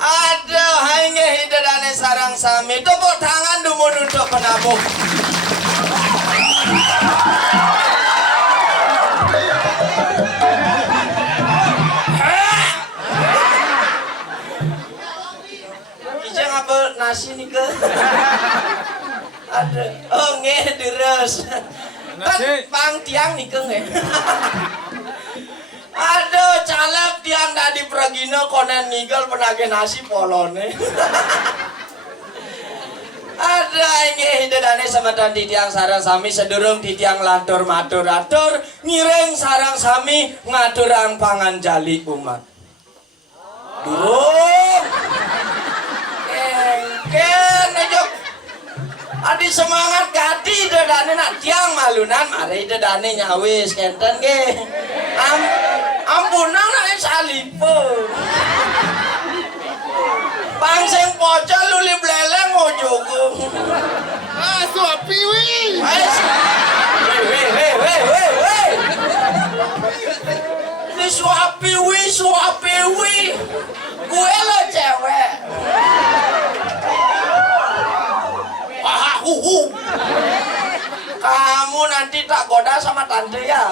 Aduh, hanya hidadane sarang sami. Tepuk tangan dumun untuk penabuh. Kijang apa nasi nih ke? Aduh, oh nge deres. Kan pang tiang nih ke nge. Aduh, calep tiang tadi peragino konen nigel penage nasi polone. Ada ini hidadane semedan di tiang sarang sami sedurung di tiang lantur matur atur ngiring sarang sami ngaturang pangan jali umat. Durung. Engken nejuk. Adi semangat gati hidadane nak tiang malunan mari hidadane nyawis kenten ge. Ampunan nak salipun. Pangseng pocol luli bleleng ojogo. Ah, suapi wi. Weh. Ini suapi wi. Gue lo cewek. Kamu nanti tak goda sama tante ya.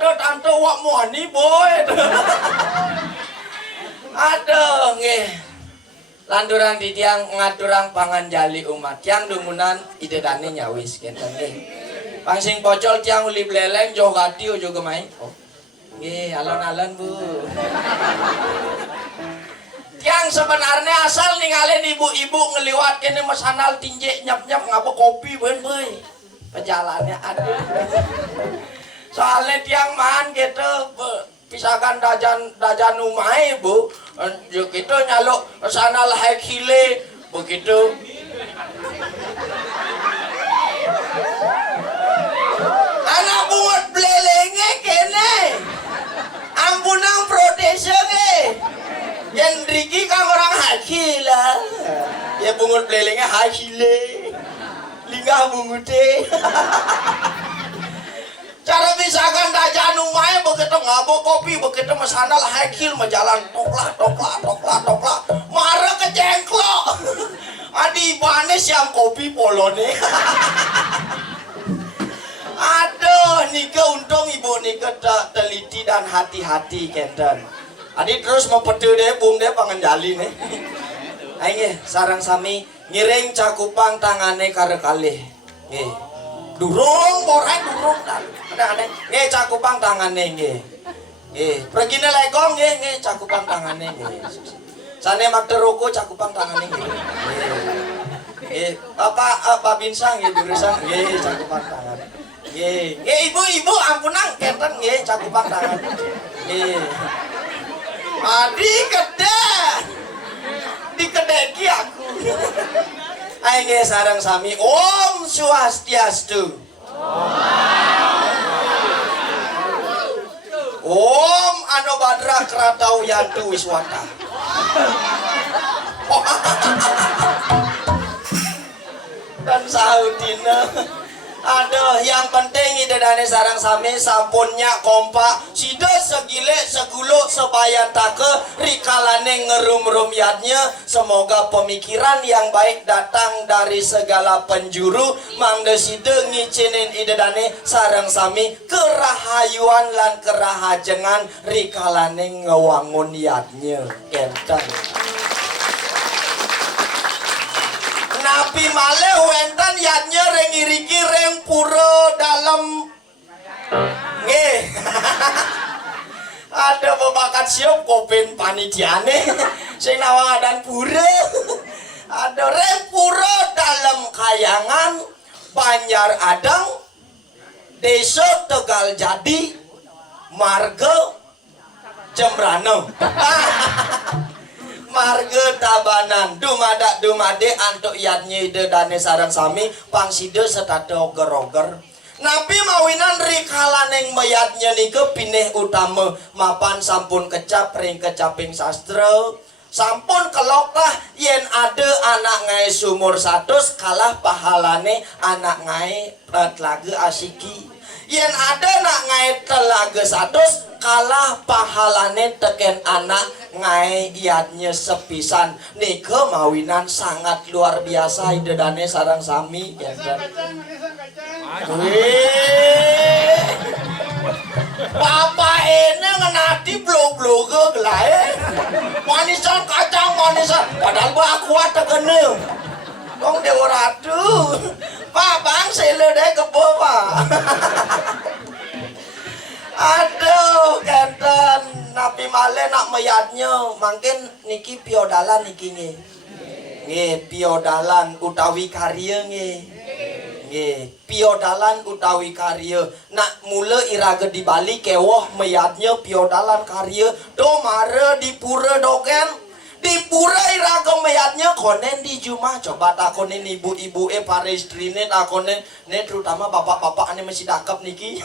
Tante wak muani boy. Aduh nggih. Landurang di tiang ngaturang pangan jali umat. Tiang dumunan idedane nyawis kenten nggih. Pangsing pocol tiang uli bleleng jo gati ojo gemai. Oh. Nggih, alon-alon Bu. Tiang sebenarnya asal ninggalin ibu-ibu ngeliwat kene mesanal tinjek nyap-nyap ngapa kopi beun. Pejalannya ada. Soalnya tiang man gitu pisahkan dajan umai Bu gitu nyaluk sana lahek hile begitu anak bungut belelenge kene ampunang protese ge yang driki kang orang hakila ya bungut belelenge hakile linggah bungute. Cara misalkan dajan umai begitu ngabok kopi begitu mesana lah hekil menjalan toklah marah ke jengklok adi banes yang kopi polone. Aduh nika untung ibu nika teliti dan hati-hati kenten adi terus mau pedu deh bung deh pangenjali nih. Ayo sarang sami ngiring cakupang tangane kare kalih nggih. Durung borai durung ada nggih cakupang tangane nggih. Nggih, pregine legong nggih cakupang tangane nggih. Sane makte roko cakupang tangane nggih. Nggih. Pak Binsang nggih durusan nggih cakupang tangane. Nggih. Nggih ibu-ibu ampunang kenten nggih cakupang tangane. Nggih. Adi gede. Dikedeki aku. Ayo sarang sami Om Swastiastu. Om Ano Badra Kratau Yantu Wiswata. Dan sautina. Aduh, yang penting idedane sarang sami sampunnya kompak sida segile segulo sebayan take rikalane ngerum-rum yadnya. Semoga pemikiran yang baik datang dari segala penjuru mangde sida ngicinin idedane sarang sami kerahayuan lan kerahajengan rikalane ngewangun yadnya kenten. Nabi malih wenten yadnya reng iriki reng pura dalam nggih. Ada bebakat siop kopen panitiane sing nawadan pura. Ada reng pura dalam kayangan Banjar Adang Desa Tegal Jadi Marga Jembrana. Marga Tabanan dumade antuk yadnya idedane sarang sami pangside setate oger-oger. Napi mawinan rikalaneng mayatnya nika pinih utama mapan sampun kecap ring kecaping sastra sampun kelok lah yen ada anak ngai sumur 100 kalah pahalane anak ngai telaga asiki. Yen ada anak ngai telaga 100 kalah pahalane teken anak ngai iatnya sepisan. Nika mawinan sangat luar biasa idedane sarang sami. Papa ini ngenati blog-blog gelai. Manisan kacang manisan. Padahal gua kuat terkena. Dong dewa ratu. Pak bang sele deh ke bawah. Aduh kenten napi male nak mayatnya. Mungkin niki piodalan niki nge. Nge piodalan utawi karya nge. Piodalan utawi karya nak mula iraga di Bali kewoh mayatnya piodalan karya do mare di pura doken di pura iraga mayatnya konen di Jumah. Coba takonin ibu-ibu para istrine takonin ne terutama bapak-bapak ane masih dakep niki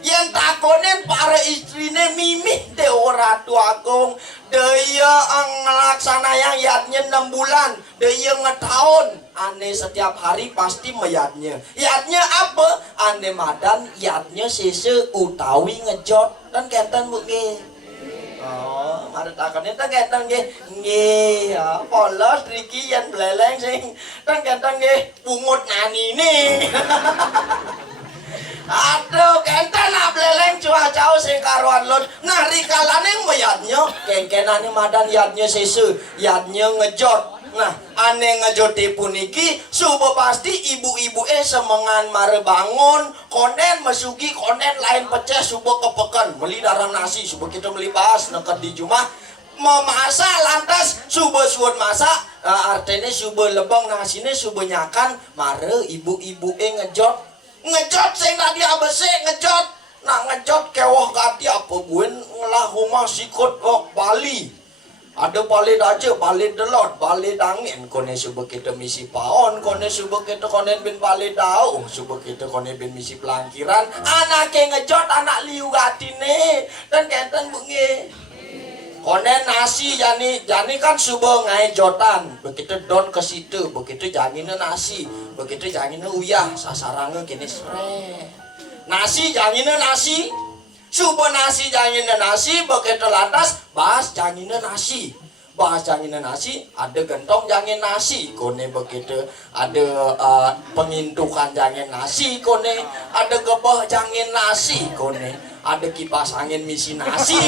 yang takonin para istrine mimih de ratu agung daya ngelaksana yang yatnya 6 bulan daya ngetahun ane setiap hari pasti mayatnya. Yatnya apa? Ane madan yatnya sese utawi ngejot dan kenten bu nge. Oh, mari takonnya tak kenten nge. Nge, ya, polos Riki yang beleleng sing. Dan kenten nge pungut nani nih. Aduh, kenten nak beleleng cuaca sing karuan lon. Nah, rikalane mayatnya kengkenane madan yatnya sese, yatnya ngejot. Nah, ane ngejoti puniki subuh pasti ibu-ibu semengan mare bangun konen mesugi konen lain pecah subuh kepekan beli darang nasi subuh kita beli pas nekat di Jumah memasak lantas subuh suut masak artinya subuh lebang nasine subuh nyakan mare ibu-ibu ngejot sing tadi abese ngejot nah ngejot kewoh kati apa buen ngelah rumah sikut Bali. Ada balik aja, balik delot, balik dangin. Kone subuh kita misi paon, kone subuh kita kone bin balik daun, subuh kita kone bin misi pelangkiran. Anaknya ngejot, anak liu gatine, dan kenten bungi. Kone nasi jani kan subuh ngai jotan, begitu don ke situ, begitu janginnya nasi, begitu janginnya uyah, sasarangnya kini sre. Nasi janginnya nasi. Subuh nasi janginnya nasi, begitu lantas bahas janginnya nasi. Bahas janginnya nasi, ada gentong jangin nasi. Kone begitu, ada pengintukan jangin nasi. Kone, ada gebah jangin nasi. Kone, ada kipas angin misi nasi.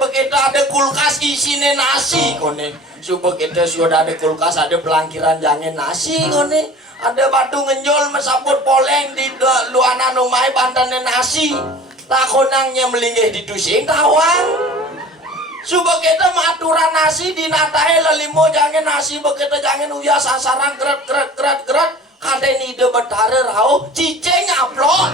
Begitu ada kulkas isinya nasi. Kone, subuh kita sudah ada kulkas, ada pelangkiran jangin nasi. Kone, ada batu ngenjol mesaput poleng di luanan rumah bantannya nasi. Takonangnya melinggih di dusing tawang. Subuh kita maturan nasi di natai lelimo jangan nasi begitu jangan uyah sasaran keret. Kadang ide betare rauh cicing aplok.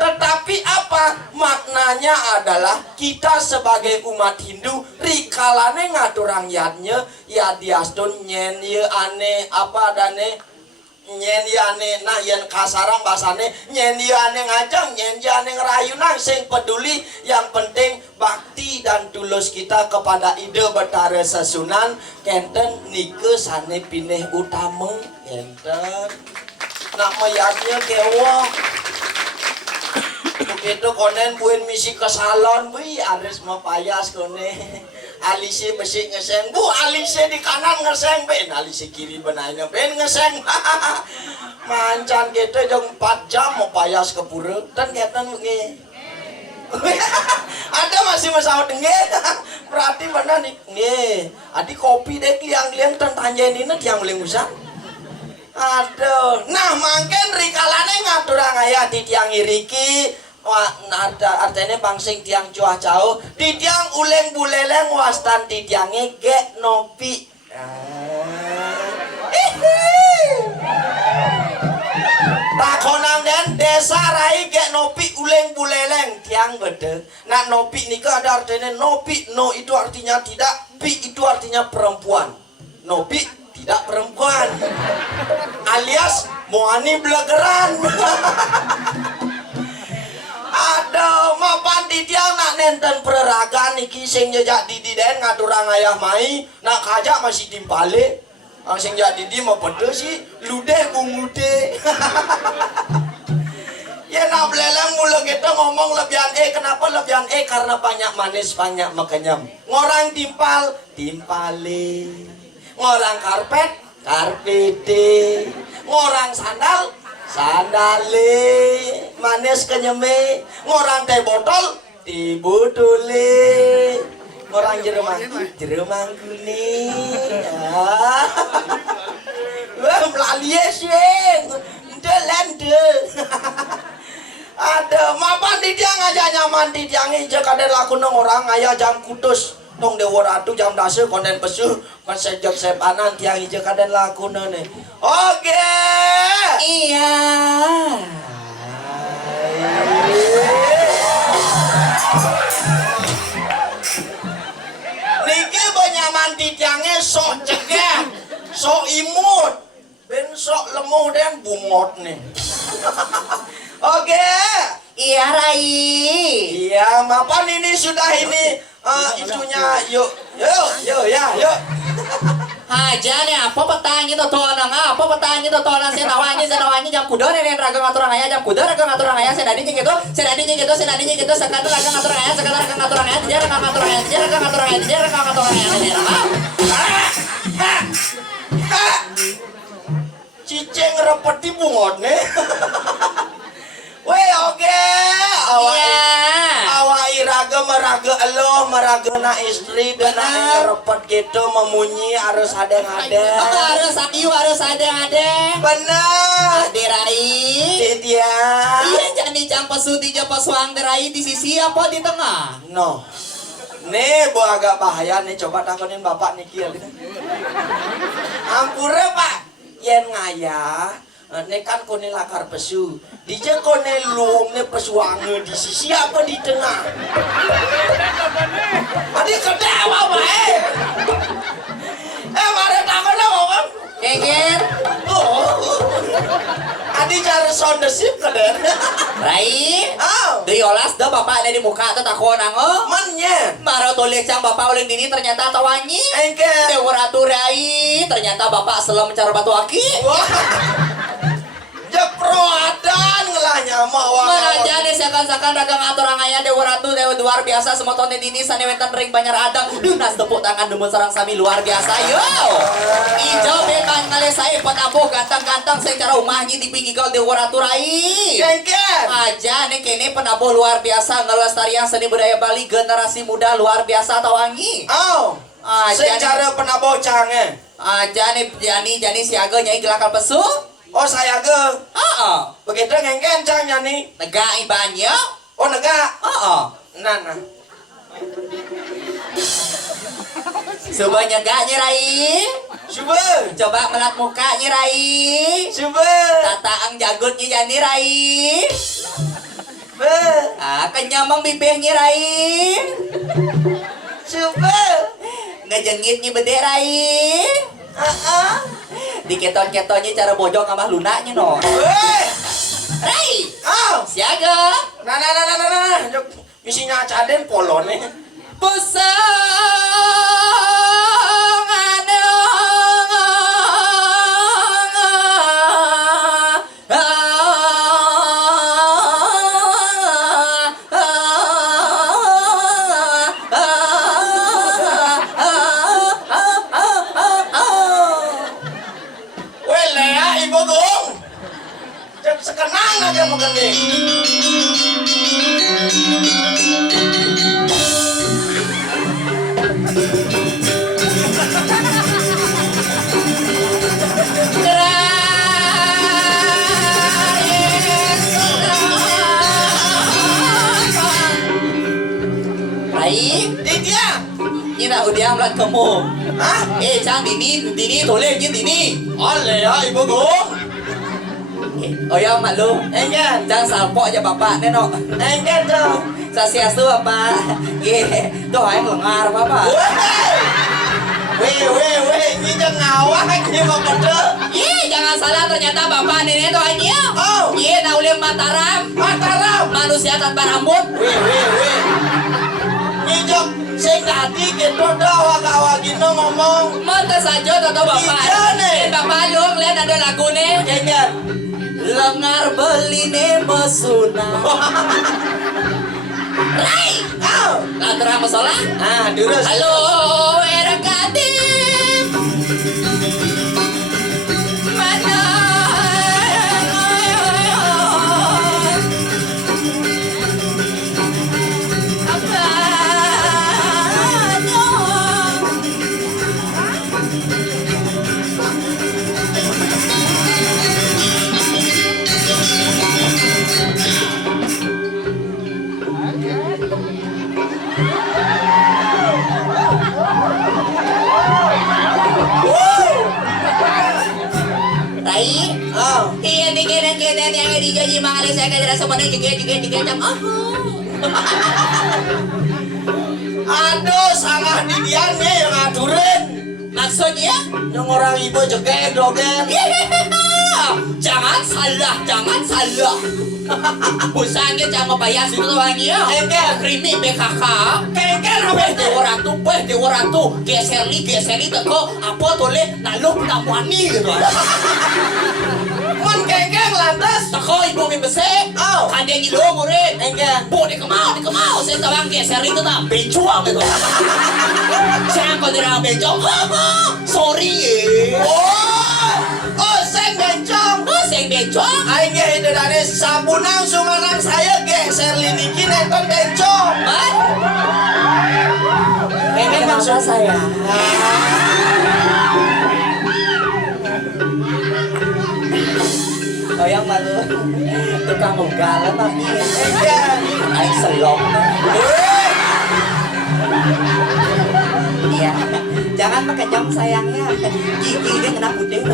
Tetapi apa maknanya adalah kita sebagai umat Hindu rikalane ngaturang yatnya ya diastun nyen ye ane apa adane nyen ane nah yang kasarang bahasane nyen ane ngajang nyen ane ngerayunan sing peduli yang penting bakti dan tulus kita kepada ide betara sesunan kenten nike sane pineh utama kenten nak mayatnya kewa begitu konen buin misi ke salon bui aris mau payas kone alise besi ngeseng bu alise di kanan ngeseng ben alise kiri benainya ben ngeseng mancan kita jam 4 jam mau payas ke pura dan kita nge ada masih masalah nge berarti mana nih nge adi kopi deh liang-liang tentanya ini tiang uling usah aduh nah mungkin rikalane ngaturang ayah di tiang iriki artinya bangsing tiang cuah jauh di tiang uleng buleleng wastan di tiangnya gek nopi takonang dan desa rai gek nopi uleng buleleng tiang bede nah nopi nika ada artinya nopi no itu artinya tidak pi itu artinya perempuan nopi tidak perempuan alias moani belegeran aduh mapan di tiang nak nenten pereragan niki sing jejak didi den ngaturang ayah mai nak kajak masih timpale. Sing jejak didi mau pedes sih ludeh bungude. Ya nak beleleng mula kita ngomong lebihan kenapa lebihan karena banyak manis banyak makenyam. Ngorang timpal timpale. Ngorang karpet karpete. Ngorang sandal sandale. Manis kenyeme. Ngorang teh botol teh botole. Ngorang jeremang kuning. Wah melalie sing. Delende. Ada mapan di tiang aja nyaman di tiang aja kadang laku nong orang ayah jam kutus tong dewa ratu jam dasar konden pesu kon sejak sepanan tiang aja kadang laku none. Oke. Iya. Niki benyaman di tiangnya sok cegah, sok imut, ben sok lemuh dan bungot nih. Oke. Iya Rai. Iya, mapan ini sudah ini itunya yuk Aja nih apa petanya itu tonang apa petanya itu tonang senawanya jam kudo nih raga ngaturang ayah jam kudo raga ngaturang ayah senadinya gitu sekarang raga ngaturang ayah sekarang raga ngaturang ayah tidak raga ngaturang ayah tidak raga ngaturang ayah tidak raga ngaturang ayah cicing repeti bungot nih. Weh oke. Awak iraga meraga eloh meraga na istri dan repet gitu memunyi harus ada harus ada benar Rai dia iya jadi jam pesu di jam pesuang Rai di sisi apa di tengah no nih bu agak bahaya nih coba takonin bapak nih kia ampure pak yen ngayah ini kan kone lakar pesu dije kone lum nih pesuange di sisi apa di tengah adi kedewa bae mare takonin ngomong Geger adi cari sound sip keden Rai diolas dah bapak ada di muka tuh takonang menye baru tulis yang bapak oleh dini ternyata tawanyi engke Dewa Ratu Rai ternyata bapak selam mencari batu aki jeproadan ngelahnya mau mana aja nih seakan-seakan dagang aturang ayah Dewa Ratu Dewa luar biasa semua tahun dini sanewentan ring banyak adang dunas tepuk tangan demun sarang sami luar biasa yo ijo bekan kali saya penabuh ganteng-ganteng secara rumahnya di pinggir kau Dewa Ratu Rai engke aja nih kini penabuh luar biasa ngelestarian seni budaya Bali generasi muda luar biasa tawangi secara penabuh cange aja nih jani siaga nyai gelakal pesu oh saya ge begitu ngengken cangnya nih negak ibannya negak nah coba nyegaknya Rai coba melat mukanya Rai tataang jagutnya jani Rai kenyamang bibirnya Rai ngejengitnya bede Rai di keton-ketonnya cara bojong sama lunanya no Rai siaga nah misinya caden polone sekenang aja mengending Ina udah melat kamu. Cang dini toleh dini. Oleh ya ibu gong. Oh ya malu. Enggak. Cang salpo aja bapak neno. Enggak dong. Sasiastu bapak. Doa yang lengar bapak. Weh, ini jangan ngawak ini mau kode. Jangan jangan salah ternyata bapak ini tuh hanya. Oh. Iya, nah uling Mataram. Mataram. Manusia tanpa rambut. Weh. Ngijok sing hati gitu dah awak-awak gino ngomong. Mata saja tahu bapak. Iya nih. Bapak lu lihat ada lagu nih. Kayaknya. Lengar beline mesuna. Rai. Oh. Lantara masalah. Durus. Halo, era Kadif. Mana? Rai. Oh. Iya dikira-kira yang dijanji mengalir saya kira semuanya juga jam. Aduh, salah di dianya yang aturin. Maksudnya? Yang orang ibu jegek dogen. Jangan salah. Busanya jangan bayar situ orangnya. Krimi BKK. Kengkel apa itu? Dewa ratu. Geseli teko. Apa toleh naluk namuani gitu. Man kengkel lantas. Teko ibu membesek. Oh. Ada yang ngilong murid. Engke. Bu, di kemau. Saya tawang geseli itu tak becuang gitu. Jangan kau dirang becuang. Sorry ya. Oh, seng bencong. Sing becuang. Aing ge itu dari sabunang sumanang saya geser liniki nonton bencong. Man. Kayaknya maksud saya. Oh yang malu tukang ugalan tapi aing selong. Iya, jangan makejong sayangnya. Gigi dia kena puding.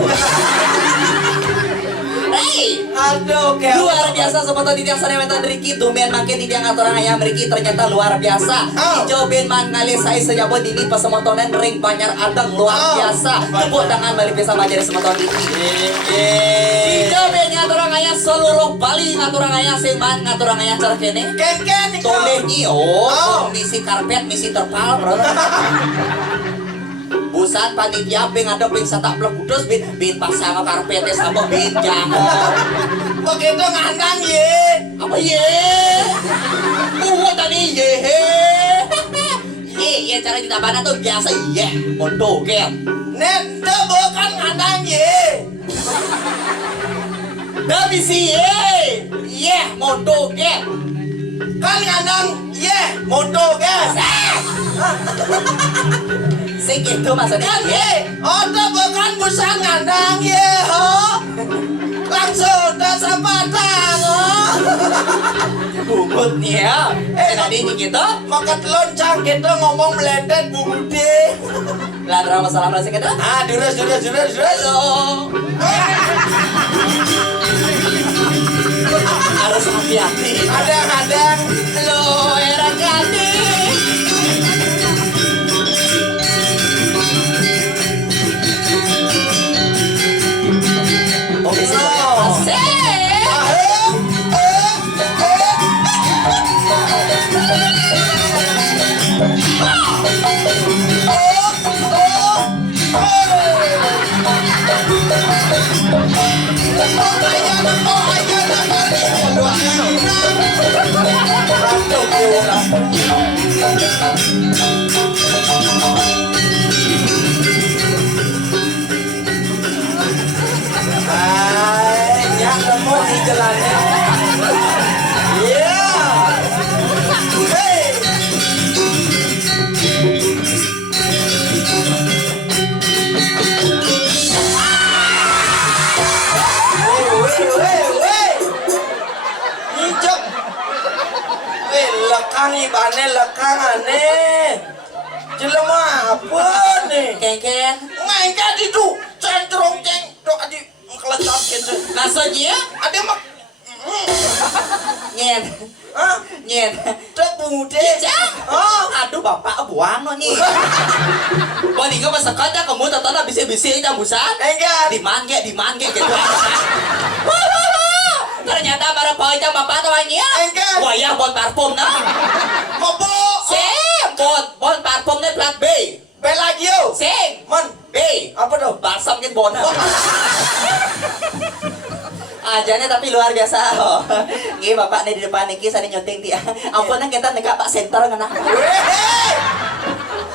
Hei, Aduh, kayak luar biasa sobat tadi yang sanewetan Ricky tumben makin tidak ngaturang ayam Ricky ternyata luar biasa. Hijau ben man ngali saya sejabot ini pas semotonen ring Banyar Adang luar biasa. Tepuk tangan balik bisa majari semoton Ricky. Hijau ben ngaturang ayam seluruh Bali ngaturang ayam seman ngaturang ayam cara kene. Ken Toleh nyi misi karpet misi terpal bro. Busan panitia ping ada ping satak blok kudus bin pasang karpetnya sama bin jangan. begitu ngandang ye. Apa ye? Tadi ye. Ye cara kita mana tuh biasa ye. Mondo kem. Nen bukan ngandang ye. Tapi si ye. Ye mondo kem. Kan ngandang ye mondo guys. Sing itu maksudnya Kan ye. Oh, bukan busan ngandang ye ho. Langsung dasar patang oh. bungut nih ya. Tadi ini gitu. Makat loncang kita ngomong meledet Bu Budi. Ladra masalah masih gitu. Durus. Halo. Harus hati-hati. Kadang-kadang Halo, era gading. Oh, bisa asik. yang semua di jalannya. Iya. Hey. Weh. Hijau. Lekang ibane lekang aneh. Jelema apa nih? Kengken. Ngangkat itu. Centrong ceng. Dok adi kelecap gitu. Maksudnya? Ada mak. Nyen. Hah? Nyen. Cek bude. Cang. Oh. Aduh bapak buang no nih. Bodi bingung masakannya kamu tonton bisi-bisi jam busan. Enggak. Di man gitu. Ternyata para poin jam apa tawanya? Enggak. Wayah bon parfum nah. Mobo. Sing bon parfumnya plat B. Pelagio. Sing Man. B. Apa tuh? Balsam kan bon. Ajarnya tapi luar biasa. Nggih bapak nih di depan niki sani nyuting dia. Ampun kita neka Pak Center ngena.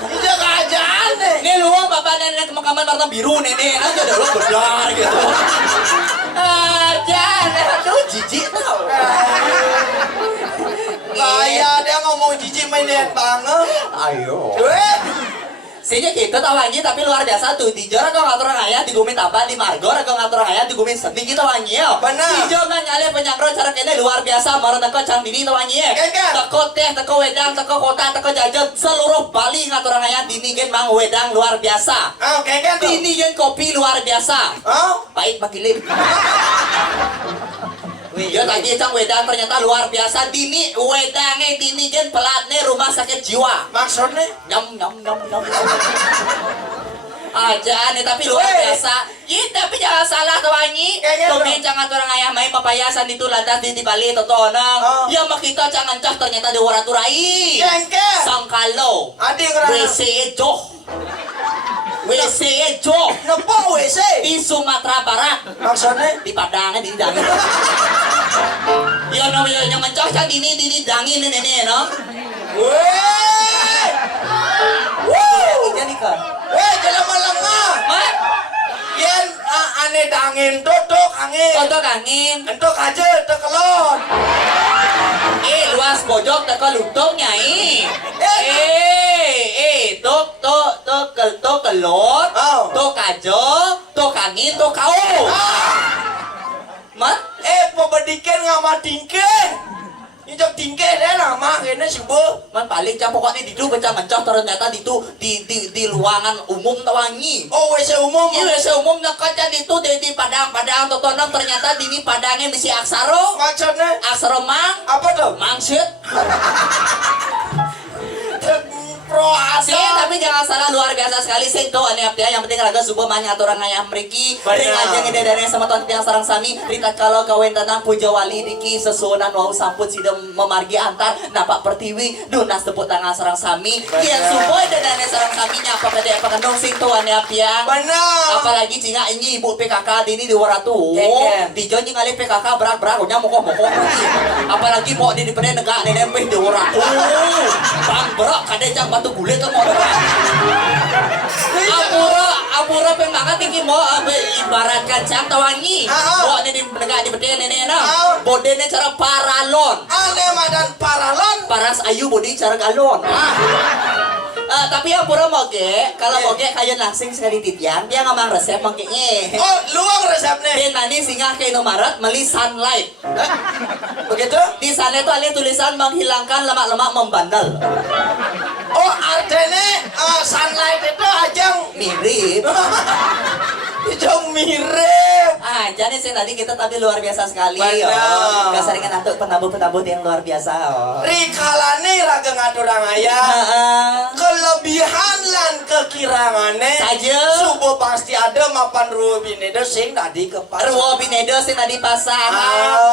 Ini kerajaan nih. Nih luang bapak nenek kamar warna biru nenek aja dulu benar gitu. Ajar, aduh jijik tau. Kayak dia ngomong jijik main lihat banget. Ayo. Sehingga Sehingga kita tawangi tapi luar biasa tuh di jora kau ngatur ayah di gumin apa di margor kau ngatur ayah di gumin seni kita wangi ya. Benar. Di jora nyale penyangro cara kene luar biasa marah teko cang dini tawangi ya. Kan. Teko teh teko wedang teko kota teko jajan seluruh Bali ngatur ayah dini gen mang wedang luar biasa. Oh, kayak tuh. Dini gen kopi luar biasa. Oh, Pahit makilip. Ya tadi cang wedang ternyata luar biasa dini wedangnya dini gen pelatnya rumah sakit jiwa. maksudnya? Nyam. Aja nih tapi luar Weh. biasa. Tapi jangan salah tawangi. Kayaknya Tumin jangan orang ayah main papayasan itu lantas di Bali totonang. Oh. Ya makita jangan cah ternyata di waraturai. Kengke. Sangkalo. Adi ngerana. WC Joh. WC Joh. Nepo WC. Di Sumatera Barat. Maksudnya? Di Padang di dangin. Ya no ya nyaman cah cah dini dangin ini no. Weh. Jadi kan. Jangan lama. Mat. Yen aneh dangin tutuk angin. Untuk angin. Entuk aja tekelon. Luas pojok teko lutung nyai. Tuk kelot, Oh. tuk kajo, tuk angin, tuk kau. Mat, Pembedikan ngamadingkan. Injak tingkeh deh nama kayaknya subuh. man paling cah pokoknya di bencang mencah ternyata di ruangan umum tawangi. Oh, WC umum. Iya WC umum nakacan itu di padang totonang ternyata dini padangnya misi aksaro. Maksudnya? Aksaro mang, Apa tuh? mangsit. Pro Sih, ada. tapi jangan salah luar biasa sekali sih tuh aneh aptia yang penting raga subuh banyak aturan ngayam meriki. Ring aja ngede dari sama tuan tiang sarang sami. Rita kalau kawin tanang puja wali diki sesuonan wau samput sidem memargi antar napak pertiwi dunas tepuk tangan sarang sami. Yang subuh dan aneh sarang sami nyapa pada apa kendong sing tuh aneh aptia. Benar. Apalagi jika ini ibu PKK dini di waratu. Keke. Di jonyi ngali PKK berak-berak nya moko. Apalagi mau di pede negak di nempeh di waratu. Bang berak kadang batu bulet kan mau Apura pengangat tinggi mau ibarat kacang tawangi. Mau di negak di pede nenek bodene cara paralon. Aneh madan paralon. Paras ayu bodi cara galon. Tapi yang pura moge, kalau moge kayak langsing sekali titian, dia ngamang resep moge-nya. Oh, luang resepnya. Dia nani singgah ke Indomaret meli sunlight. Begitu? Di sana itu ada tulisan menghilangkan lemak-lemak membandel. Oh, artinya sunlight itu ajang Mirip. Ajang mirip. Jadi sih tadi kita tapi luar biasa sekali. Benar. Kesaringan untuk penabut-penabut yang luar biasa. Rikalane raga ngaturang ayah. Kelebihan lan kekirangannya Saja. subuh pasti ada mapan ruo binedo sing tadi ke pasar. Ruo binedo sih tadi pasang.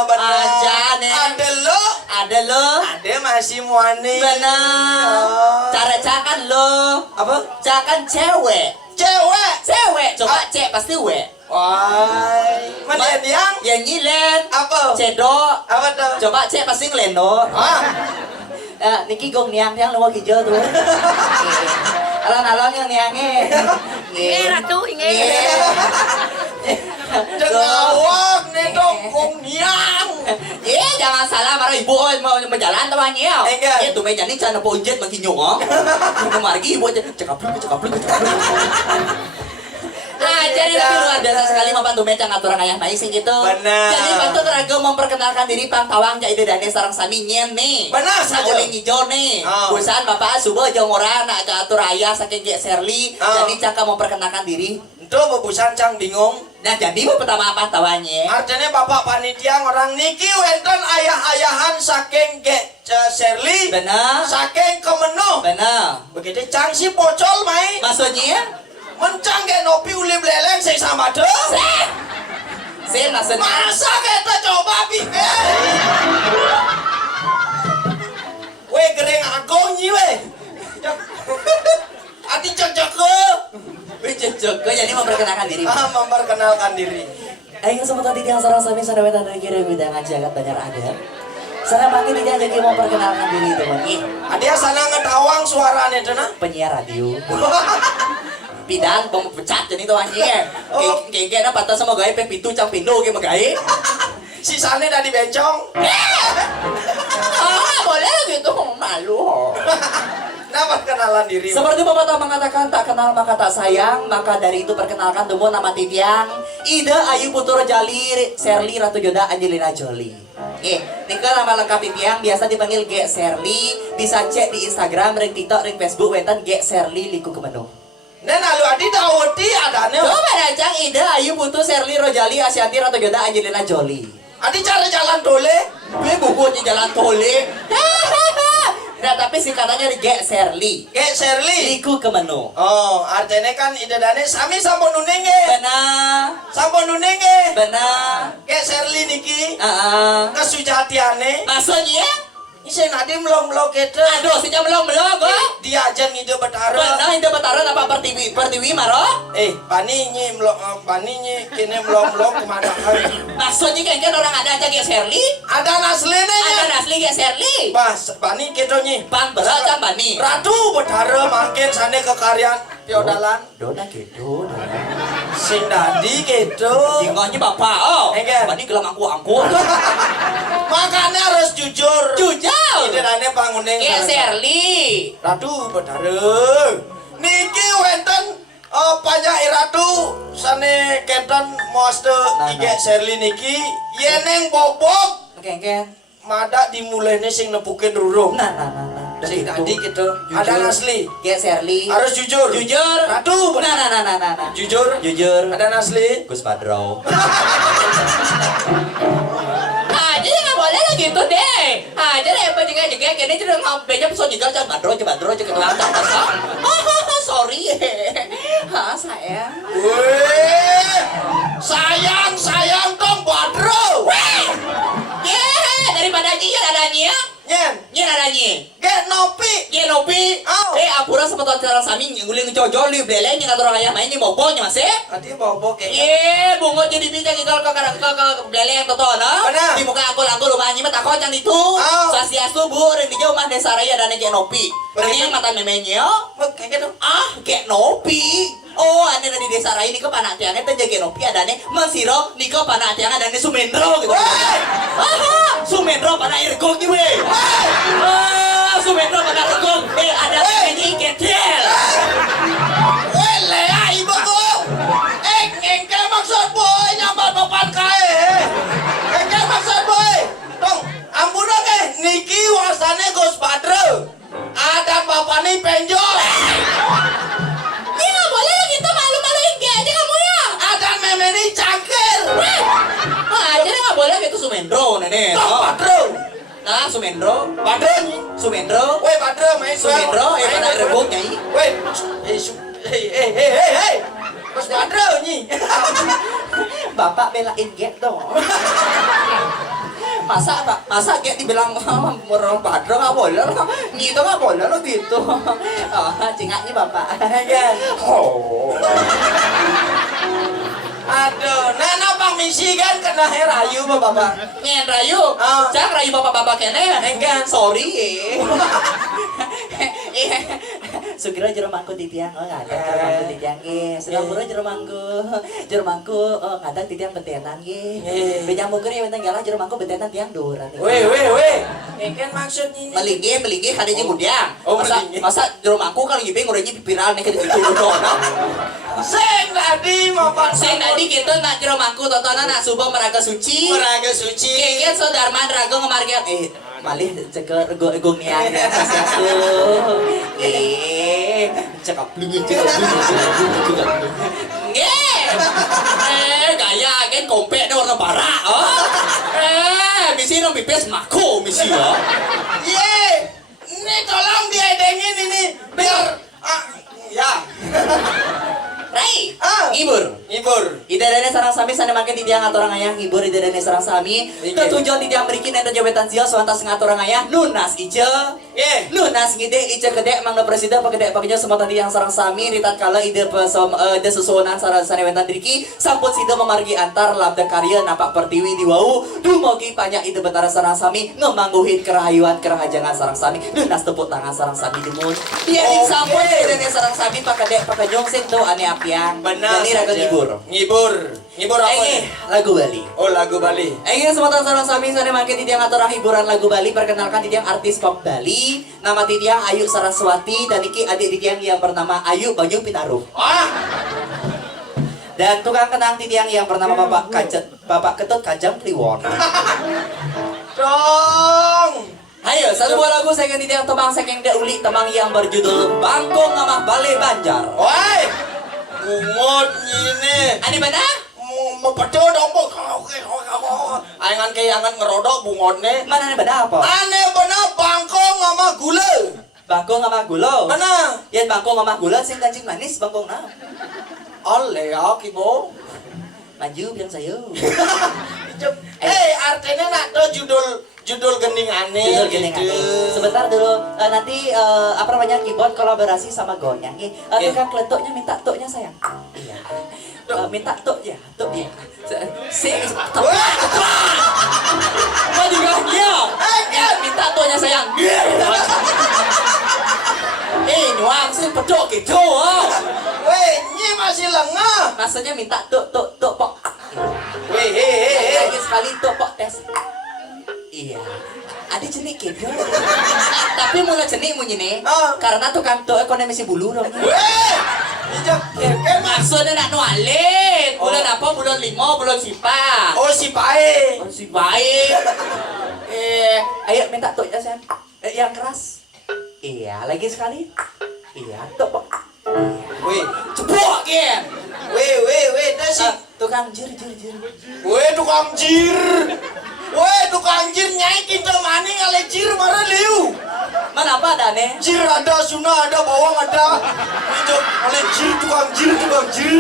Benar. Aja nih. Ada lo. Ada masih muane. Benar. Oh. Cara cakan lo. Apa? Cakan cewek. Cewek. Coba cek pasti we. Wah. Mana yang? Yang nyilen. Apa? Cedok. Apa tuh? Coba cek pasti ngelendo. Niki gong niang lu hijau tuh. Alon-alon yang niangnya. Ratu ingin. Cengawak nih dong kong niang. Jangan salah marah ibu mau berjalan tawanya. Enggak. Itu meja ini cana pojet makin nyong. Margi ibu cekapluk. Jadi tapi luar biasa sekali membantu meja ngatur ayah maising gitu. Benar. Jadi bantu teraga memperkenalkan diri Pang Tawang Cak Ide Dane sarang sami nyen nih. Benar saja. Uling hijau nih. Oh. Busan Bapak subuh jeung orang nak ke atur ayah saking Gek Serli. Oh. Jadi Caka memperkenalkan diri. Itu bebusan cang bingung. Nah jadi pertama apa tawanya? Artinya bapak panitia orang niki wenten ayah-ayahan saking Gek Serli. Benar. Saking Kemenuh. Benar. Begitu cang si pocol mai. Maksudnya? maksudnya. Masa kita coba Weh gereng agong nyi weh. Ati cocok ke. Joko jadi memperkenalkan diri. Memperkenalkan diri. Ayo semua tadi yang sarang sami sarawetan dari kira widangan jagat banyak ada. Sana makin dia jadi memperkenalkan diri teman. Adia sana ngetawang suaranya tuh nah. Penyiar radio. Pidan bang pecat jadi tuh anjing. Kayak patah sama gaya pintu cang pintu kayak magaye. Sisanya dari bencong. Boleh gitu malu. Nah perkenalan diri. Seperti Bapak tak mengatakan tak kenal maka tak sayang, maka dari itu perkenalkan demo nama Titiang, Ida Ayu Putro Jali, Serly Ratu Joda Angelina Jolie. Nika nama lengkap Titiang biasa dipanggil G Serly, bisa cek di Instagram, ring TikTok, ring Facebook, wetan G Serly liku kemenu. Nen alu adi dawati adanya. Coba rajang Ida Ayu Putu Serly Rojali Asyanti Ratu Joda Angelina Jolie. Adi cara jalan dole. Gue bukunya jalan tole. Nah tapi singkatannya di G Serly. Kayak Shirley. Liku kemenu. Oh, artinya kan idadane sami sampun nunenge. Benar. Sampun nunenge. Benar. Kayak Shirley niki. Ah. Kesujatiane. Maksudnya? Isi nadi melong-melong gitu. Aduh, si jam belum kok. Dia aja ngide betara. Benar itu betaran apa pertiwi maro? Bani nyi melong, bani nyi kini melong-melong kemana kan? Maksudnya kan orang ada aja kayak Serly? Ada nasline nya. Ada asli kayak Serly. Bas, bani gitu nyi. Bang berat kan bani. Ratu betara makin sana kekarian piodalan. Dona gitu. Sing dadi gitu. Tinggalnya bapak. Oh. Engken. Bani gelang angku. Makanya harus jujur. Jujur. Idadane panguning. Kayak Serly. Ratu betara. Niki wenten Panyai Ratu sane kenten moste ige Shirley niki yeneng bobok Oke. mada dimulainya sing nepukin ruruh. Nah. Sing tadi gitu. Ada asli. Kayak Serly. Harus jujur. Jujur. Ratu Nah. jujur. Jujur. Ada asli. Gus Padro. Aja nggak boleh lah gitu deh. Aja deh apa juga kini sudah mau beja pesona juga Gus Padro aja ketuang sorry. Sayang. Weh. Sayang dong Badro. Daripada nyian adanya. Nyen. Adanya. Get nopi. Genopi. Oh. Apura sama tuan cara sami nguling jojol li belenya ngatur ayam main ni boboknya Mas. Ati bobok ya. Bungo jadi bijak kalau ke beleng toto no. Benar. Di muka aku rumahnya mah takut can itu. Oh. Sasiastu bu di jauh mah desa raya dan Genopi. Ini mata memenya. Kayak gitu. Genopi. Oh, ane di desa raya ini ke panatiannya teh Genopi adane Mensiro niko panatiannya adane Sumendro gitu. Sumendro pana irgong gitu we. Sumendro pana irgong. Ada penyanyi ketel. Lea ibu ko. Engke maksud boy nyambar papan kae. Engke maksud boy. Tong, ampun oke. Niki wasane Gus Badro. Ada bapane penjol. Dia nggak boleh gitu malu-maluin dia aja kamu ya. Ada memeni cangkir. Aja nggak boleh gitu Sumendro nenek. Tong Badro. Nah Sumendro. Badro nyi. Sumendro. Weh Badro main Sumendro pada rebuk nyai. Weh. Hei. Gus Badro nyi. Bapak belain get dong. Masa get dibilang orang Badro nggak boleh loh. Gitu nggak boleh loh gitu. Cingaknya bapak. Oh. Aduh, nah Bang Misi kan kena rayu bapak. Nyen rayu, jangan rayu bapak-bapak kene. Enggan. Sorry Sugiro jero mangku titiang, nggak ada jero mangku titiang Sedang buru jero mangku, nggak ada titiang betenan Bejang mungkin ya benteng galah jero mangku betenan tiang dur. Weh. Enggan maksudnya ini. Melinggi ada jeung mudiang. Oh, melinggi. Masa jero mangku kalau ngibing urangnya viral nih gitu dona. Seng tadi mapan. Sing tadi gitu nak jero mangku tontonan nak subuh meraga suci. Meraga suci. Kayaknya Sodarman Rago ngemarket malih cekel ego nian sasiasu. Cekap blungu. Gaya kan kompek dah warna barak. Misi nang pipis mako misi ya. Ini tolong diedengin ini biar ya. Rai, ngibur. Ngibur. Idadane sarang sami sana makin di tiang aturang ayah ngibur idadane sarang sami. Iya. Ketujuan di tiang berikin enta jabetan sia suantas ngaturang ayah nunas ice. Nggih. Nunas ngide ice gede mangna presiden pagede paginya semua tadi yang sarang sami ritat kala ide de susunan sarang sanewentan diriki sampun sida memargi antar labda karya napak pertiwi di wau dumugi banyak ide betara sarang sami ngemangguhin kerahayuan kerahajangan sarang sami nunas tepuk tangan sarang sami demun. Biarin Oke. sampun idadane sarang sami pakade pakanyong sento ane apian. Benar Jadi raga saja. ngibur. Ngibur. Ngibur apa Eh, nih? lagu Bali. Oh, lagu Bali. Sematan sarang sami sana makin tidiang aturang hiburan lagu Bali perkenalkan tidiang artis pop Bali nama tidiang Ayu Saraswati dan iki adik tidiang yang bernama Ayu Banyu Pitaruh Ah, dan tukang kenang tidiang yang bernama Bapak Ketut Kajang Kliwon. dong. Ayo satu buah lagu saya tidiang tembang saking uli tembang yang berjudul Bangkong Ngamah Bale Banjar. Woi. Bungut ini. Ani mana? Mau pedo dong, Bu. Ayangan kayangan ngerodok bungotne. Mana ani beda apa? Aneh bener bangkong sama gula. Bangkong Ngamah Gulo. Bener. Yan Bangkong Ngamah Gula sing kancing manis Bangkong na. Oleh ya, Kibo. Maju biang sayo. Artinya nak tuh judul gening aneh. Judul gini gitu. Sebentar dulu nanti apa namanya keyboard kolaborasi sama Gonya. Tukang kletuknya minta tuknya sayang. Iya. Minta tuk ya. Si tepat. Mau juga dia. Minta tuknya sayang. Nyuang sih pedok gitu. Weh, ini masih lengah. Maksudnya minta tuk pok. Weh, Lagi sekali tuk pok tes. Iya. Ada jenik gitu. Tapi mulai jenik munyi nih. Karena tukang tuk ekonomi si bulu dong. weh. Ijak, Maksudnya nak nualit. Bulan apa? Bulan 5, bulan sipa. Oh, si Pae. Oh, si baik. Ayo minta tuk ya sayang. Yang keras. Iya, lagi sekali. Iya, tuk pok. Weh, Cepuk ya. weh, dah sih. Tukang jir. Weh, tukang jir. Weh, tukang jir nyai kita mani ngale jir marah liu. Mana apa ada nih? Jir ada, suna ada, bawang ada. Ijak ngale jir, tukang jir.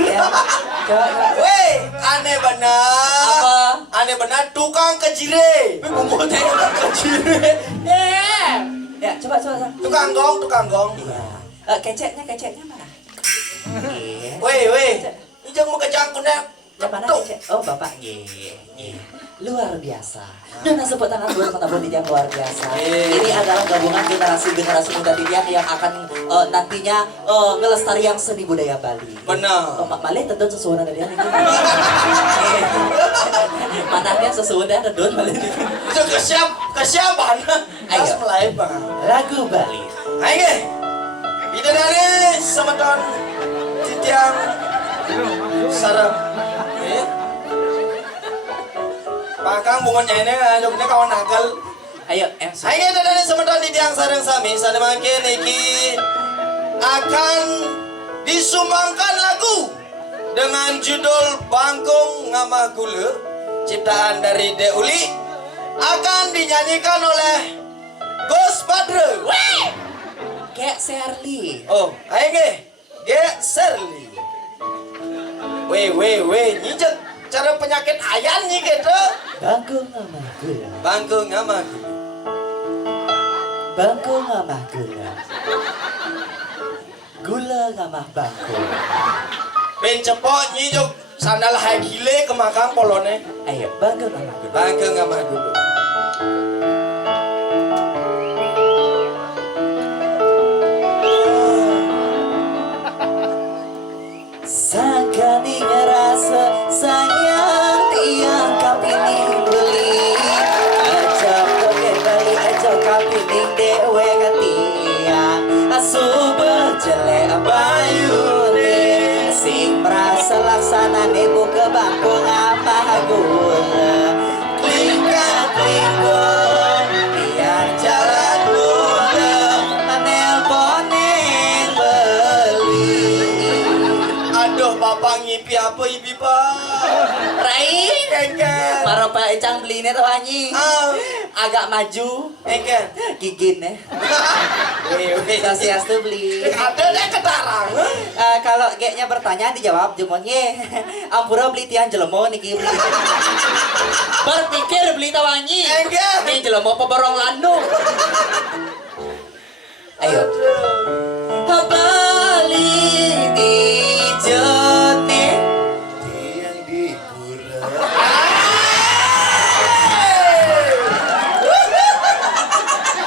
Ya. Coba. Weh, aneh benar. Apa? Aneh benar, tukang kejire. Bumbunya kecil. Ya, coba. Tukang gong. Iya. Keceknya mana? Iya. Weh. Ijak mau kejangkunnya. Yang mana kecek? Oh, Bapak. Iya. Luar biasa. Nona sebut tangan buat kota yang luar biasa. Ini adalah gabungan generasi muda Tidiang yang akan nantinya ngelestarian seni budaya Bali. Benar. Malih tentu sesuatu dari dia. Manahnya sesuatu ada don malih. Itu kesiapan. Harus Ayo. mulai bang. Lagu Bali. Ayo. Itu dari semeton titiang sarap. Pakang bungonya ini, joknya kawan nakal. Ayo, MC. Ayo itu dari semeton titiang sarang sami. Sana makin iki akan disumbangkan lagu dengan judul Bangkong Ngamah Gula, ciptaan dari Deuli, akan dinyanyikan oleh Gus Badre. Kayak Serli. Oh, ayo ge Serli. Weh, nyijek cara penyakit ayan nih gitu. Bangkong Ngamah Gula. Bangkong Ngamah Gula. Bangkong Ngamah Gula. Gula ngamah bangkong. Ben cepok nyijek sandal hai gile ke makam polone. Ayo, Bangkong Ngamah Gula. Bangkong Ngamah Gula. Sangkani ngerasa sayang tiang kapining beli ajak koke bali ajak kapining dewe katiang asu berjelek bayune sing merasa laksana nebu ke bangkong Ngamah Gula klingkong tiang jalan gula manel poneng beli. Aduh. Aduh, bapak ngipi apa ibi pak? Rai, Engken. para Pak Ecang beli ini tuh anjing. Agak maju, Engken. gigin ya. Wih. Sosiastu beli. Ada deh ketarang. Kalau kayaknya bertanya dijawab jemonnya. Ampura beli tiang jelemo niki beli. Berpikir beli tawanyi. Engken. Ini jelemo peborong landung. Ayo. Habali di jone. Tiang di pura.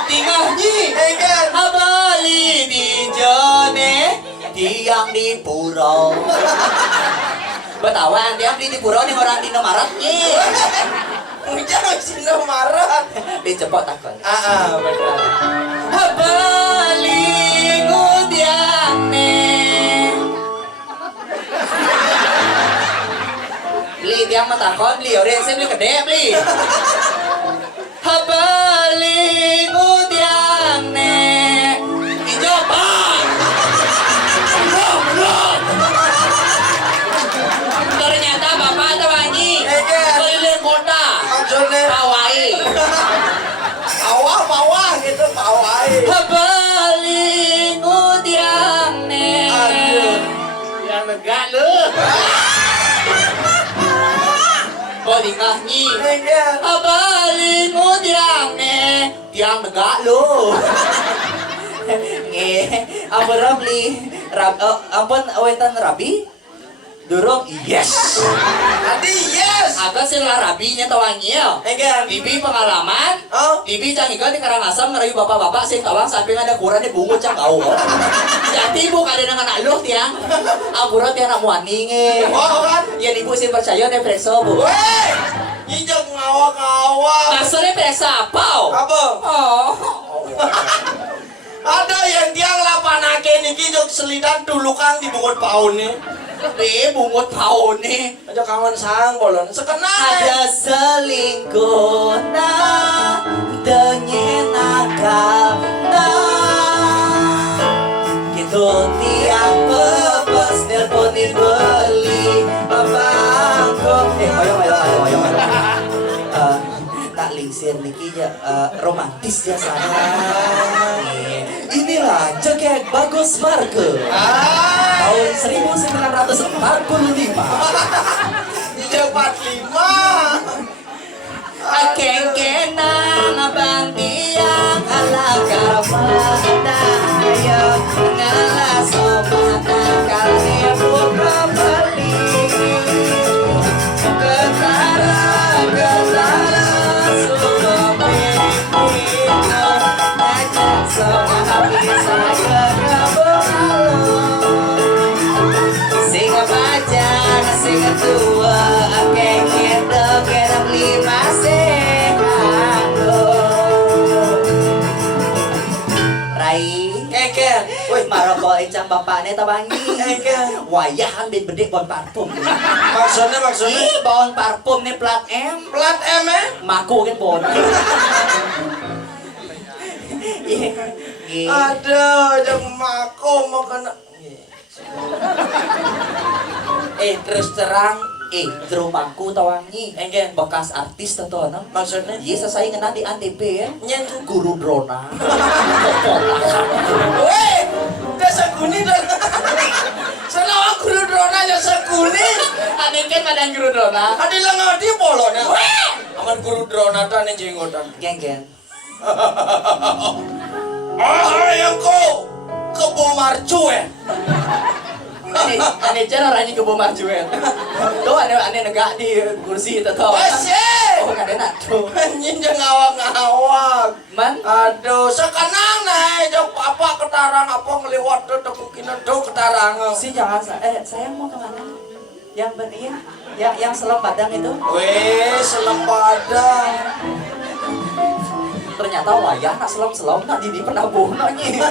Tingahnya. Engken. Habali di jone. Tiang di pura. Betawan dia beli di pura nih orang di Nomaratnya. Jangan sini marah. Dicepot takon. Benar. Habali ngudiane. Beli tiang matakon beli ori saya beli gede beli. Habali ngudiane. Ijo bang. Belum. Ternyata bapak tawanyi. Keliling kota. Maksudnya Hawaii. bawah gitu bawah. Habali ngudiane. Aduh. Yang megah lu. Kau tinggal nyi. Engken. Habali ngudiane. Tiang megah lu. Nge, ampun Rabli. Ampun awetan Rabi. Durung yes. Adi yes. Agak sih lah rabinya tawangi ya. Engken. Bibi pengalaman. Bibi canggih di Karangasem ngerayu bapak-bapak sih tawang sampai ada kurangnya bungut cang kau. Jadi bu kalian dengan aluh tiang. Ampura tiang nak muani nge. Oh kan. Ya ibu sih percaya deh preso bu. Weh. Injak ngawak-ngawak. Maksudnya preso apa? Apa? Oh. Ada yang tiang lapanake niki jok selidan dulu kang di bungut paun nih. Bungut pau nih. Aja kawan sang bolon sekenal. Ada selingkuh na denyenakal na gitu tiang pepes nelponin beli babangko ayo tak lingsir niki ya romantis ya sana. Inilah cekek bagus Marke tahun 1945. Injak 45. Akeng-kenang abang tiang ala kamadaya ngala somana kali buka beli ketara suka pimpinan ngajak sama bisa singa bajang singa tua akeng itu kenang lima sehango Rai Engken. woi maroko encang bapaknya tabangi Engken. wayahan bin bedek bon parfum Maksudnya ih bon parfum nih plat M plat M maku kan bon Aduh, jeng mako mau kena. Terus terang rumahku tawangi Engken. bekas artis atau apa Maksudnya iya saya ngena di ATP ya nyen guru drona weh, udah seguni dan senang guru drona aja seguni. aneh kan ada guru drona Adi lengan di bolonnya. Aman guru drona tan yang jenggotan. geng Yang kau kebo marcu aneh cara orangnya ke bawah majuan tuh aneh negak di kursi itu tuh Wesye. oh kadang tuh Anjing jangan ngawak-ngawak. man Aduh, sekenang nih, jok apa ketarang apa ngeliwat tuh tekukina tuh ketarang. si jangan sayang mau kemana yang benih yang selam padang itu Weh, selempadang. ternyata wayah nak selam nak di penabuh nanya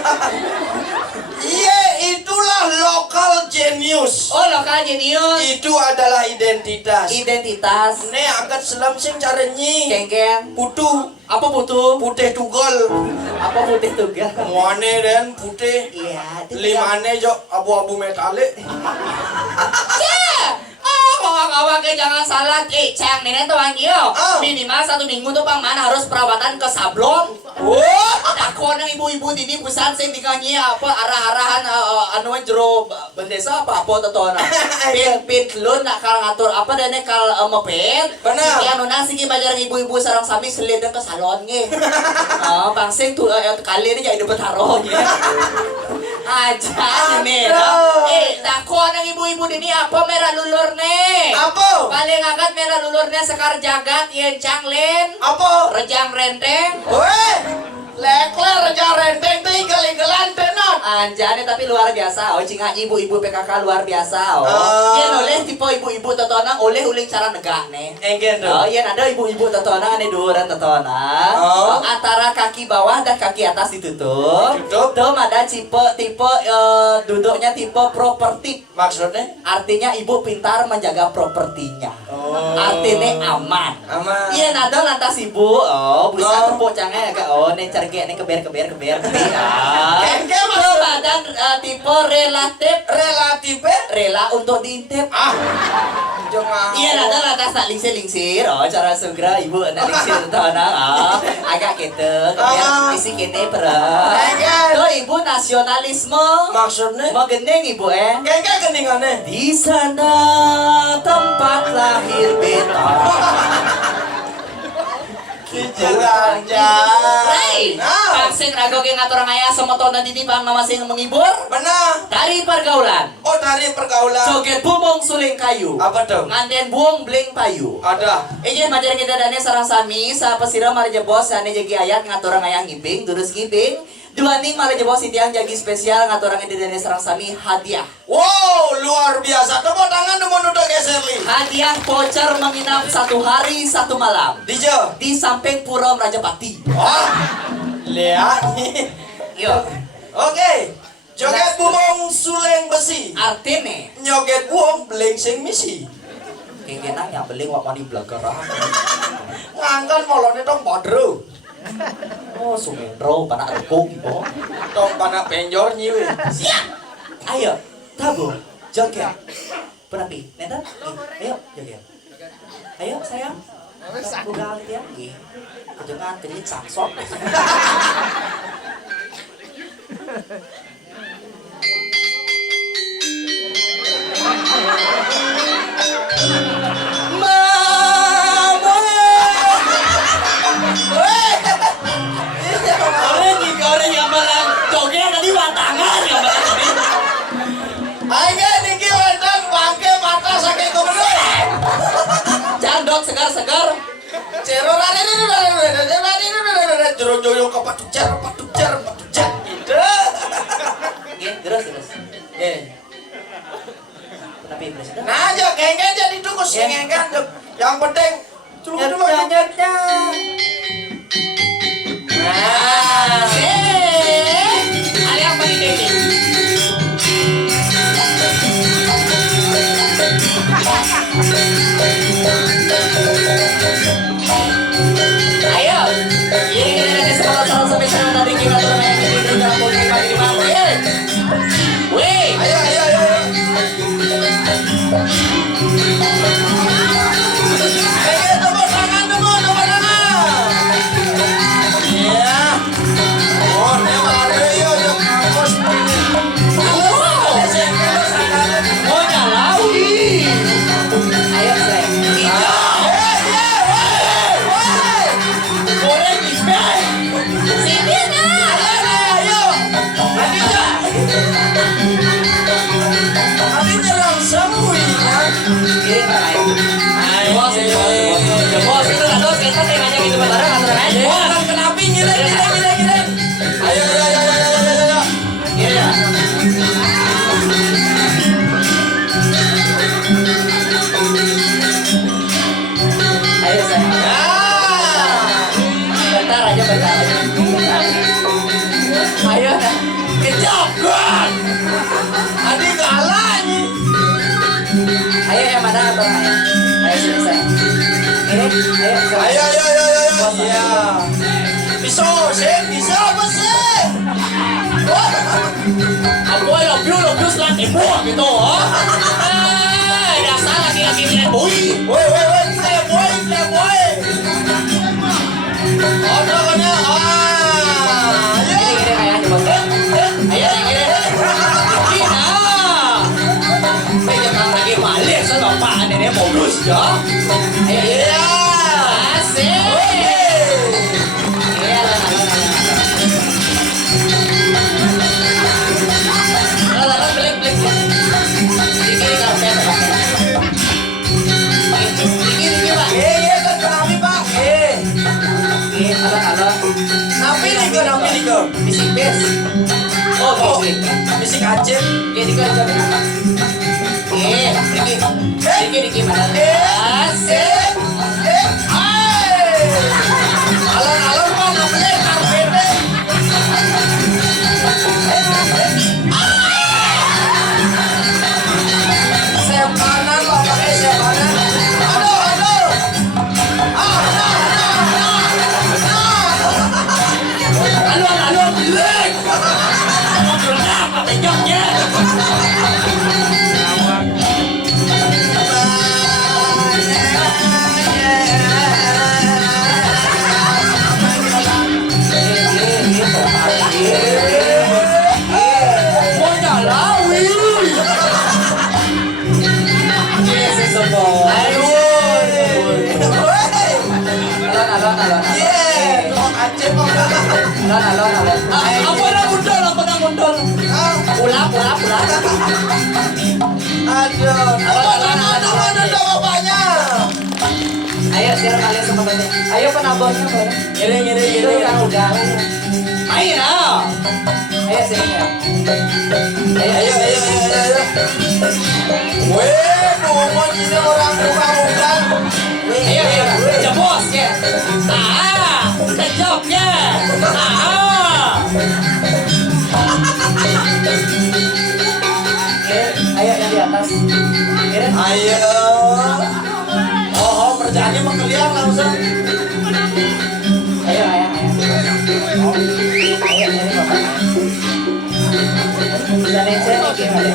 Iya, itulah lokal genius. oh lokal jenius Itu adalah identitas. identitas Nih akan selam sing carenyi. geng Putu, apa butuh putih tugol. apa putih tugas Muane dan putih. iya itu Limane jok abu-abu metalik. masalah cang nenek tuh angio. Minimal 1 minggu tuh pang mana harus perawatan ke sablon. Oh, Takon ng ibu-ibu dini busan sing dikangi apa arah-arahan anu jero bendesa apa totona. Pin lun nak kal ngatur apa dene kal mepet. Bener. Sige anu na sige bajar ibu-ibu sareng sami selid ke salon nge. Pangsing tuh kali ini jadi betaro ge. Aja nih. Takon ng ibu-ibu dini apa merah lulur ne. apa? Paling angkat merah lulurnya sekar jagat yen canglen. Apa? Rejang renteng. Weh, lekler rejang renteng tuh igal-igalan tenot. Anjane tapi luar biasa. Oh cinga ibu-ibu PKK luar biasa. Oh. Yen oleh tipe ibu-ibu totona oleh uling cara negak nih. Enggen Oh, tuh. yen ada ibu-ibu totona ane duran totona. Oh. Antara kaki bawah dan kaki atas ditutup. Tutup. Tuh ada tipe duduknya tipe properti. Maksudnya? Artinya ibu pintar menjaga propertinya. Oh. Artinya aman. Aman. Iya nado lantas ibu. Oh, bisa tepuk canggih agak. Oh, nih cerge nih keber. Enggen Tuh badan tipe relatif relatif rela untuk diintip. Jangan. Iya nado lantas tak lingsir. Oh, cara segera ibu nak lingsir tanah. Agak gitu. Keber isi kene perah. Enggen. Tuh ibu nasionalisme. Maksudnya? Mau gendeng ibu Enggen gendingannya. Di sana tempat lahir beta. Hey, Pangsing rago ke ngatur ngaya semoto nanti di pang masing menghibur Benar. dari pergaulan. Oh, dari pergaulan. Joget bumong suling kayu. Apa dong? Nganten buong bling payu. Ada. Ije majar kita dane sarang sami sa pasira mari jebos ane jagi ayat ngatur ngaya ngibing terus ngibing. Dua ning mari jebos itiang jagi spesial ngatur ngaya dane sarang sami hadiah. Wow, luar biasa. Tepuk tangan dulu untuk Geserli. Hadiah voucher menginap 1 hari 1 malam Dijo. di samping Pura Rajapati. Oh, lihat. Yo, Oke. Joget bumong suleng besi. artine Nyoget buong belengsing misi. kengenang yang beling wakani blagara. Ngangkan molone dong bodro. Oh, Sumendro panak rekung ibu. Tong panak penjor nyiwe. Siap. Ayo, tabu, joget. Penapi, neta, ayo joget. Ayo sayang. Buka ya. Kedengan kedit saksok. Orang yang barang joget tadi watangan yang barang tadi. Ayo niki wedang bangke mata saking gubernur. Jandok segar-segar. Cero rare jero-jero kapatujar. Gitu. Oke, terus. Kenapa presiden? Nah, aja geng-geng jadi tukus geng-geng. Yang penting dulu. Nah, aliang paling ini. Ayo, ini kita nanti sekolah sampai sana tadi kita turun yang ini kita boleh pagi malam. Wih, Ayo. Ayo tepuk tangan dulu, tepuk tangan. Iya. Oh, ini baru yo yang kampus ini. oh nyalawi. Ayo sayang, goreng ikan. Sini nak. Ayo. Nanti nyerang semua. Bos itu lah dos kita kayak ngajak itu bareng aturan aja. Orang kenapi ngireng. Ayo. Iya. Ayo sayang. Bentar aja. Ayo. Kejabat. Adik kalah nih. Ayo yang mana aturan ayo. Ayo sini sayang. Ini ayo. Ayo. Iya. Bisa apa sih? Aku love you selat ibu gitu. Dasar laki-laki ini boy. Woi. Pokoknya, Gini kayak aja bos. Ayo gini. Gina. Jangan lagi balik sama bapak nenek modus ya. Ayo iya. Asik. Iya lah. Lalu balik. Dikit karpet. Dikit pak. kan kami Pak. Halo. Napi nih ke. Bisik bes. Oh, oke. Bisik Aceh. Gini kan coba. Dikit mana? Asik. Alon-alon Pak, namanya karpetnya. Semanan Pak, pakai semanan. Aduh. Alon, lek. Kenapa pegangnya? Mau nyalawi. Yes, semua. Alon. Aceh Pak. Alon. Apa nak mundul? Pula. Aduh. Mana bapaknya? Ayo sekarang kalian semua tanya. Ayo penabosnya boleh. Gini. Itu kan udah. Main ah. Ayo sini ya. Ayo. Weh, mau gini orang bukan. Ayo. Jebos ya. Kejap ya. Ayo yang di atas. Ayo. Oh, kerjaannya menggeliat langsung. Ayo. Ayo ini bapak. Bisa nece nih gimana?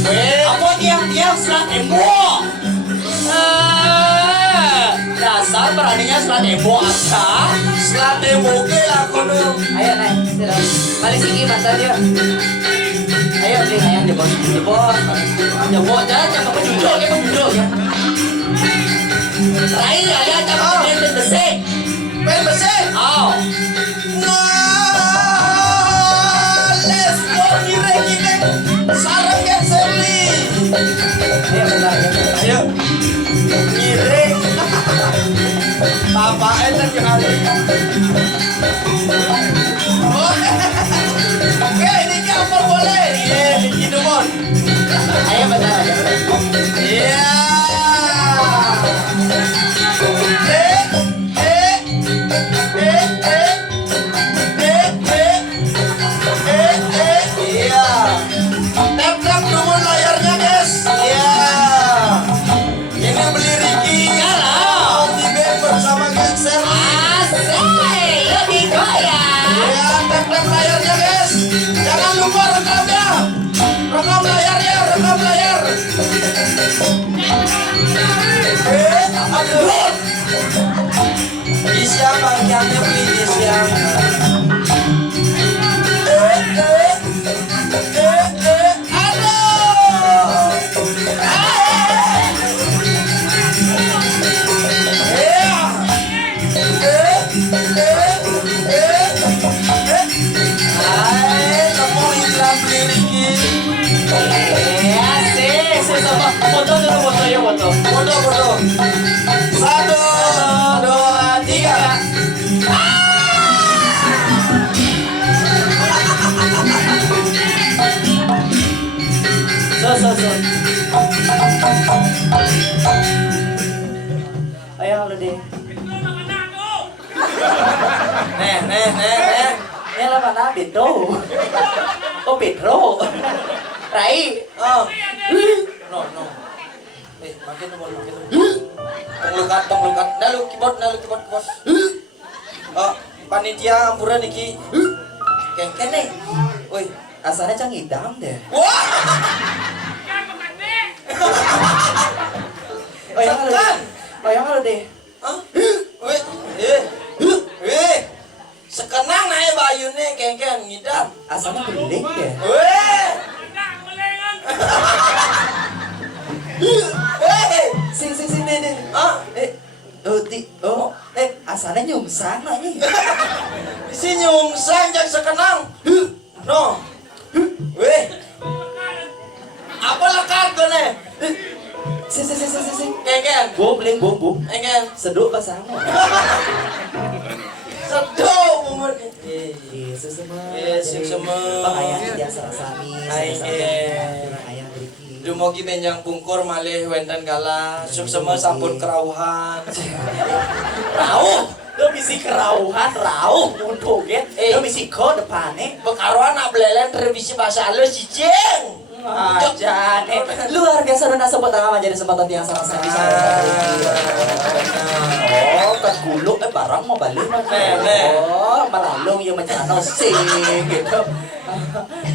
Weh, Apa tiang selat embok? Dasar beraninya selat embok aja. selate moge aku dong. Ayo naik, silakan. Balik sini mantan dia. Ayo beli ayam jebos. Jebos jangan penjudul ya. Rai ada jangan main besek. Pen bersih. Oh. Let's go nireng ikan sarang yang seli. Ayo bentar ya. Ayo. Nireng. Bapak enak sekali. Oke, ini kamar boleh. Iya, ini demon. Ayo bentar aja. Iya. Iya. Tap dulu layarnya, guys. Iya. Ini beli Ricky. Halo. Di band bersama Gangster. Asik, lebih goyang. Iya, tap layarnya, guys. Jangan lupa rekamnya. Rekam layarnya, rekam layar. Aduh. Di siang bagiannya beli di siang. Foto dulu, foto. Foto. 1, 2, 3. So. Ayo halo deh. Nih. Ini lah mana Pedro. Oh Pedro. Rai. Oh. No. Makin nomor. Tunglukat. Nalu keyboard. Oh, panitia ampuran iki. Kengken nih. Woi, Asalnya cang hitam deh. wah. Oh yang halo deh. Hah? Woi, ae bayune kengkeng ngidam. Asalnya beling ya. Weh. Sing deh. Ah, Asalnya nyungsang nanya. si nyungsang jak sekenang. No. Weh. Apa lekat gone? Sing. Kengkeng. Bom. Kengkeng. Seduk pasangan. Sedap umur. Yesus semua. Yesus semua. Pangayang tiasa rasami. Pangayang beriki. Dumugi benjang pungkur malih wenten kala sup semua sampun kerauhan. Rauh. Lo misi kerauhan rauh untuk ya. Lo misi ko depannya. Bekaruan nak belelen televisi bahasa halus cicing. Jane luar biasa dona sobat tangan jadi kesempatan yang sangat bisa. Oh, tergulung barang mau balik Oh, melalung ya mencano sing gitu.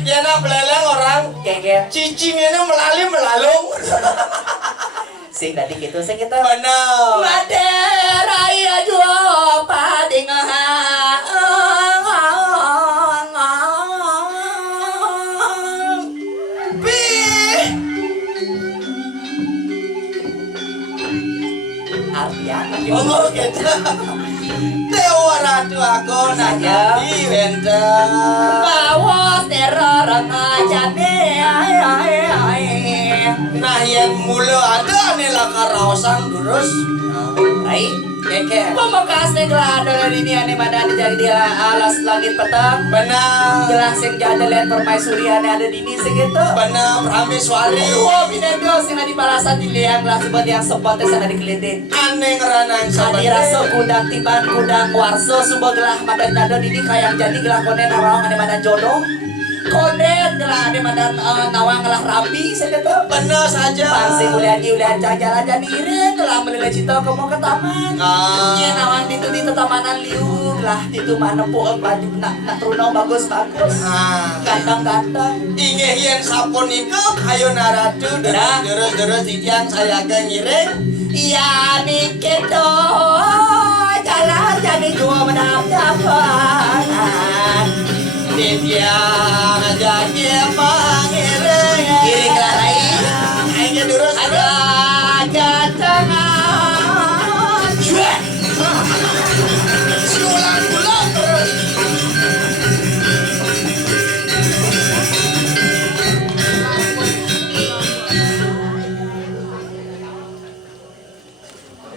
Ya nak belelen orang Kayak cicing ini melalung. sing tadi gitu sing kita. Benar. Madera ya jua padingaha. Oh gitu. Dewa ratu aku nanya di wenten. Bawa teror ngajane Nah yang mula ada nih lah karaosan durus. Ai Keke. pembekas negara ada ini ane mana jadi dia alas langit petang. Benar. Jelas yang jadi lihat permaisuri ane ada di ini segitu. Benar. Prameswari. Oh binendo sing di balasan diliang lah seperti yang sempat sana dikelitin. Aneh ngeranang Adi raso kudang tiban kudang warso subegelah madan nado dini kayang jadi gelah konen nawang ane madan jodoh. Konen gelah ane madan nawang gelah rabi segitu. Benar saja. Pangsi ulian jalan aja iring gelah menilai cita kamu ke taman. Nya nawang itu tamanan liur lah itu mana puang baju nak runo bagus. Ganteng. Ingeh yang sapon itu kayu naratu terus titian saya ke ngiring. Iya nih keto jalan jadi dua mendapat Titian jadi pangiring. Iring